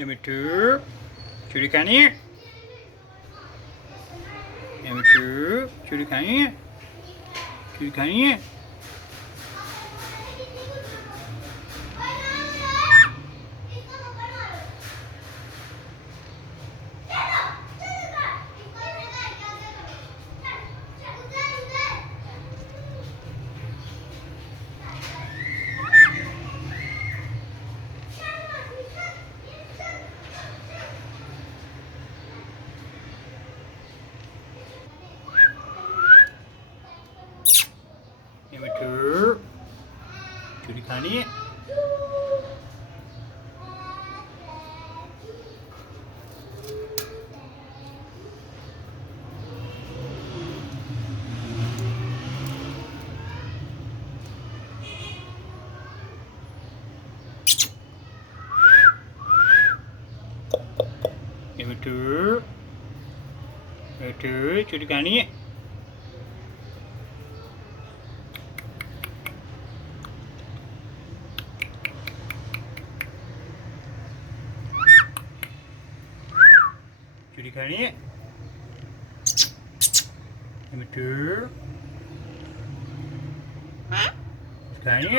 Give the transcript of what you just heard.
ఏమిటు చూడు కానీ ఏమిటు చూడు కానీ చూడు కానీ ఏమిటు చూడు కానీ ఏమిటు ఏమిటు చూడు కానీ చూడు కానీ ఏమిటు కానీ